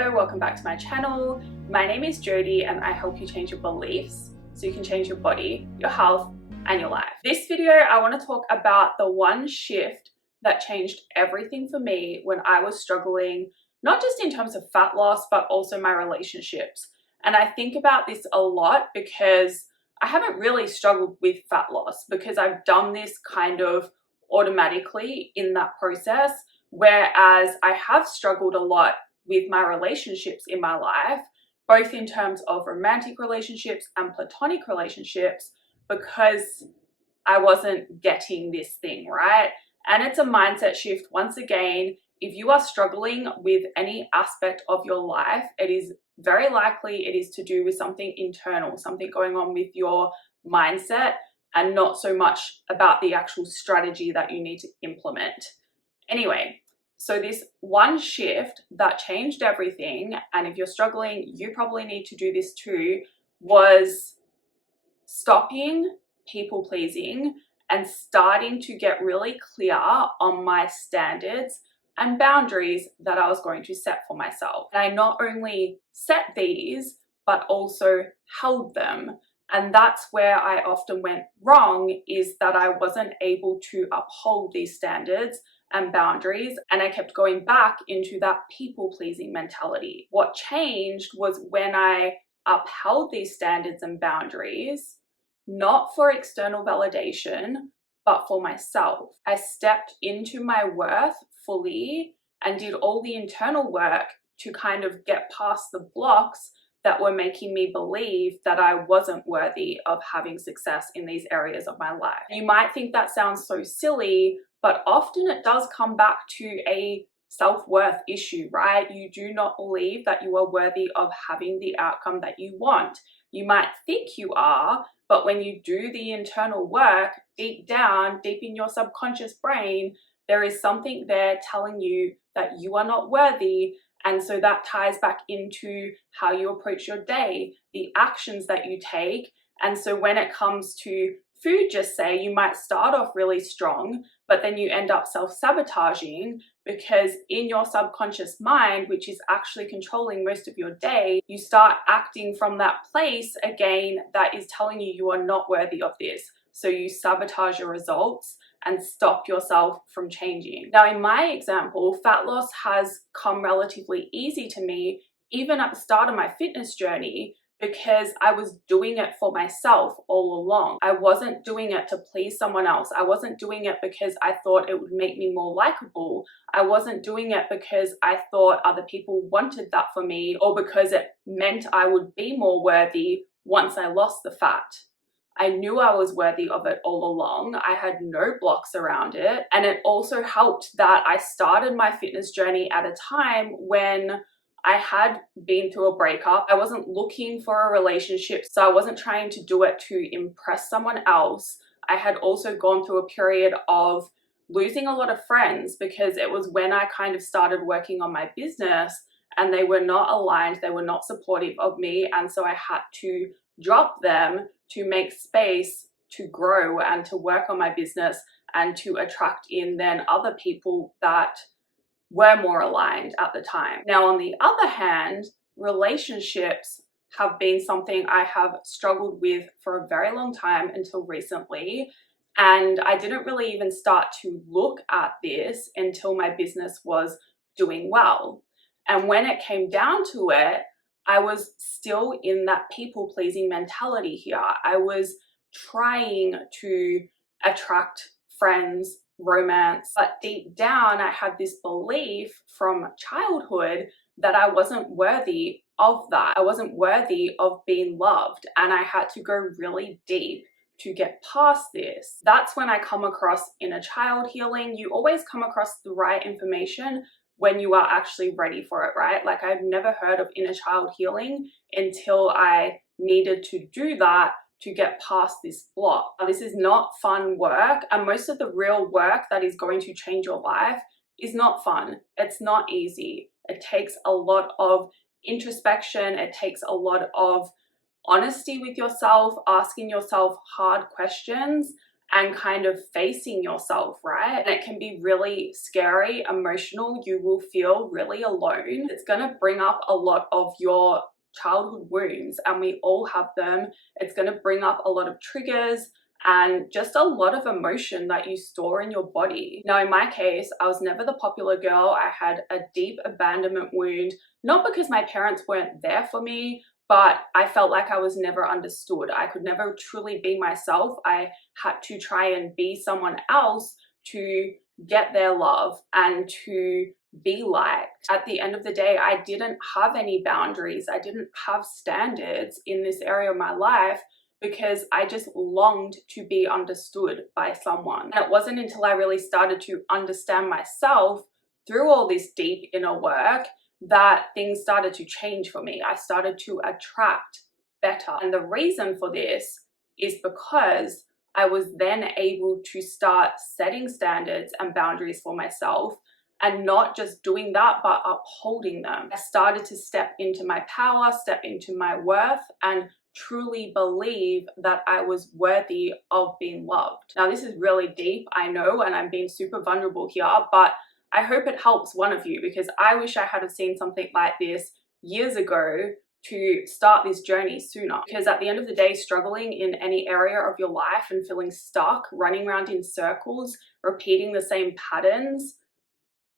Hello, welcome back to my channel. My name is Jodie and I help you change your beliefs so you can change your body, your health, and your life. This video, I want to talk about the one shift that changed everything for me when I was struggling, not just in terms of fat loss, but also my relationships. And I think about this a lot because I haven't really struggled with fat loss because I've done this kind of automatically in that process, whereas I have struggled a lot with my relationships in my life, both in terms of romantic relationships and platonic relationships, because I wasn't getting this thing, right? And it's a mindset shift. Once again, if you are struggling with any aspect of your life, it is very likely it is to do with something internal, something going on with your mindset, and not so much about the actual strategy that you need to implement. Anyway, so this one shift that changed everything, and if you're struggling, you probably need to do this too, was stopping people pleasing and starting to get really clear on my standards and boundaries that I was going to set for myself. And I not only set these, but also held them. And that's where I often went wrong, is that I wasn't able to uphold these standards and boundaries, and I kept going back into that people-pleasing mentality. What changed was when I upheld these standards and boundaries, not for external validation, but for myself. I stepped into my worth fully and did all the internal work to kind of get past the blocks that were making me believe that I wasn't worthy of having success in these areas of my life. You might think that sounds so silly, but often it does come back to a self-worth issue, right? You do not believe that you are worthy of having the outcome that you want. You might think you are, but when you do the internal work, deep down, deep in your subconscious brain, there is something there telling you that you are not worthy. And so that ties back into how you approach your day, the actions that you take. And so when it comes to food, just say, you might start off really strong, but then you end up self-sabotaging because in your subconscious mind, which is actually controlling most of your day, you start acting from that place again that is telling you you are not worthy of this. So you sabotage your results and stop yourself from changing. Now, in my example, fat loss has come relatively easy to me, even at the start of my fitness journey, because I was doing it for myself all along. I wasn't doing it to please someone else. I wasn't doing it because I thought it would make me more likable. I wasn't doing it because I thought other people wanted that for me, or because it meant I would be more worthy once I lost the fat. I knew I was worthy of it all along. I had no blocks around it. And it also helped that I started my fitness journey at a time when I had been through a breakup. I wasn't looking for a relationship, so I wasn't trying to do it to impress someone else. I had also gone through a period of losing a lot of friends because it was when I kind of started working on my business and they were not aligned, they were not supportive of me, and so I had to drop them to make space to grow and to work on my business and to attract in then other people that were more aligned at the time. Now, on the other hand, relationships have been something I have struggled with for a very long time until recently. And I didn't really even start to look at this until my business was doing well. And when it came down to it, I was still in that people-pleasing mentality here. I was trying to attract friends, romance, but deep down I had this belief from childhood that I wasn't worthy of that. I wasn't worthy of being loved, and I had to go really deep to get past this. That's when I come across inner child healing. You always come across the right information when you are actually ready for it, right? Like, I've never heard of inner child healing until I needed to do that to get past this block. This is not fun work, and most of the real work that is going to change your life is not fun. It's not easy. It takes a lot of introspection. It takes a lot of honesty with yourself, asking yourself hard questions, and kind of facing yourself, right? And it can be really scary, emotional. You will feel really alone. It's going to bring up a lot of your childhood wounds, and we all have them. It's going to bring up a lot of triggers and just a lot of emotion that you store in your body. Now, in my case, I was never the popular girl. I had a deep abandonment wound, not because my parents weren't there for me, but I felt like I was never understood. I could never truly be myself. I had to try and be someone else to get their love and to be liked. At the end of the day, I didn't have any boundaries. I didn't have standards in this area of my life because I just longed to be understood by someone. And it wasn't until I really started to understand myself through all this deep inner work that things started to change for me. I started to attract better. And the reason for this is because I was then able to start setting standards and boundaries for myself, and not just doing that, but upholding them. I started to step into my power, step into my worth, and truly believe that I was worthy of being loved. Now, this is really deep, I know, and I'm being super vulnerable here, but I hope it helps one of you, because I wish I had seen something like this years ago to start this journey sooner. Because at the end of the day, struggling in any area of your life and feeling stuck, running around in circles, repeating the same patterns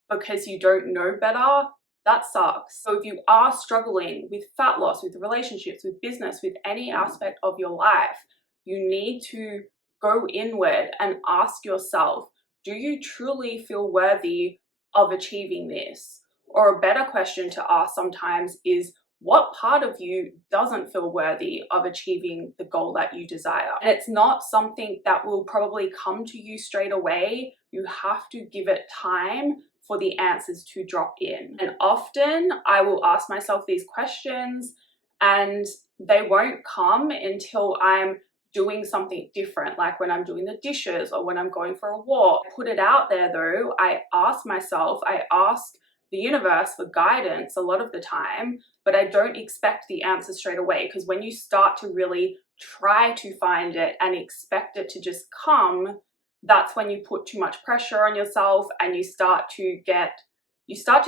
because you don't know better, that sucks. So if you are struggling with fat loss, with relationships, with business, with any aspect of your life, you need to go inward and ask yourself, do you truly feel worthy of achieving this? Or a better question to ask sometimes is, what part of you doesn't feel worthy of achieving the goal that you desire? And it's not something that will probably come to you straight away. You have to give it time for the answers to drop in. And often I will ask myself these questions and they won't come until I'm doing something different, like when I'm doing the dishes or when I'm going for a walk. I put it out there though. I ask myself, I ask the universe for guidance a lot of the time, but I don't expect the answer straight away, because when you start to really try to find it and expect it to just come, that's when you put too much pressure on yourself and you start to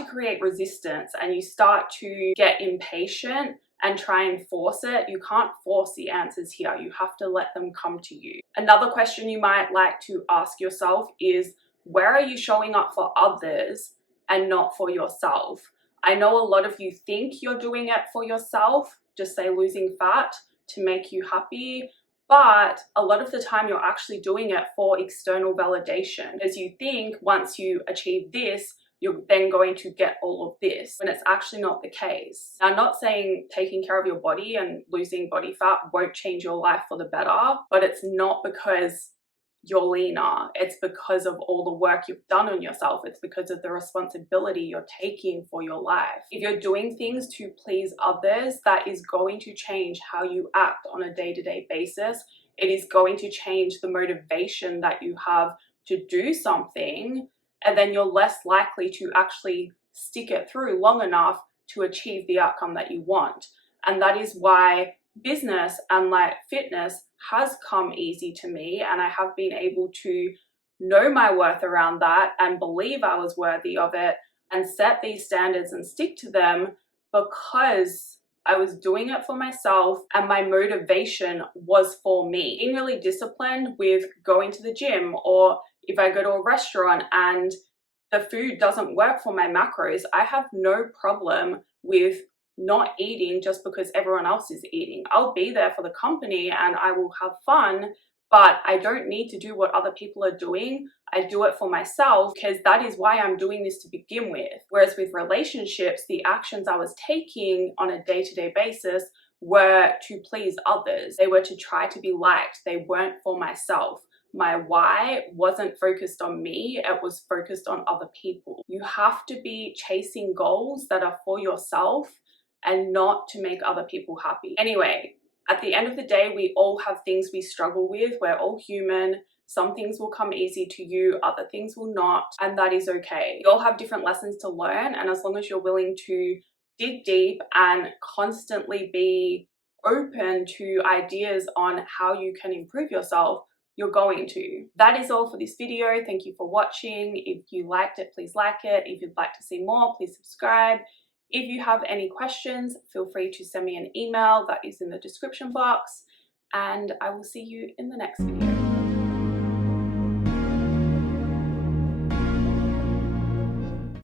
create resistance and you start to get impatient and try and force it. You can't force the answers here. You have to let them come to you. Another question you might like to ask yourself is, where are you showing up for others and not for yourself? I know a lot of you think you're doing it for yourself, just say losing fat, to make you happy. But a lot of the time you're actually doing it for external validation, because you think once you achieve this, you're then going to get all of this, when it's actually not the case. Now, I'm not saying taking care of your body and losing body fat won't change your life for the better, but it's not because you're leaner. It's because of all the work you've done on yourself. It's because of the responsibility you're taking for your life. If you're doing things to please others, that is going to change how you act on a day-to-day basis. It is going to change the motivation that you have to do something, and then you're less likely to actually stick it through long enough to achieve the outcome that you want. And that is why business and like fitness has come easy to me, and I have been able to know my worth around that and believe I was worthy of it and set these standards and stick to them, because I was doing it for myself and my motivation was for me. Being really disciplined with going to the gym, or if I go to a restaurant and the food doesn't work for my macros, I have no problem with not eating just because everyone else is eating. I'll be there for the company and I will have fun, but I don't need to do what other people are doing. I do it for myself because that is why I'm doing this to begin with. Whereas with relationships, the actions I was taking on a day-to-day basis were to please others. They were to try to be liked. They weren't for myself. My why wasn't focused on me, it was focused on other people. You have to be chasing goals that are for yourself and not to make other people happy. Anyway, at the end of the day, we all have things we struggle with. We're all human. Some things will come easy to you, other things will not, and that is okay. We all have different lessons to learn, and as long as you're willing to dig deep and constantly be open to ideas on how you can improve yourself, you're going to. That is all for this video. Thank you for watching. If you liked it, please like it. If you'd like to see more, please subscribe. If you have any questions, feel free to send me an email that is in the description box, and I will see you in the next video.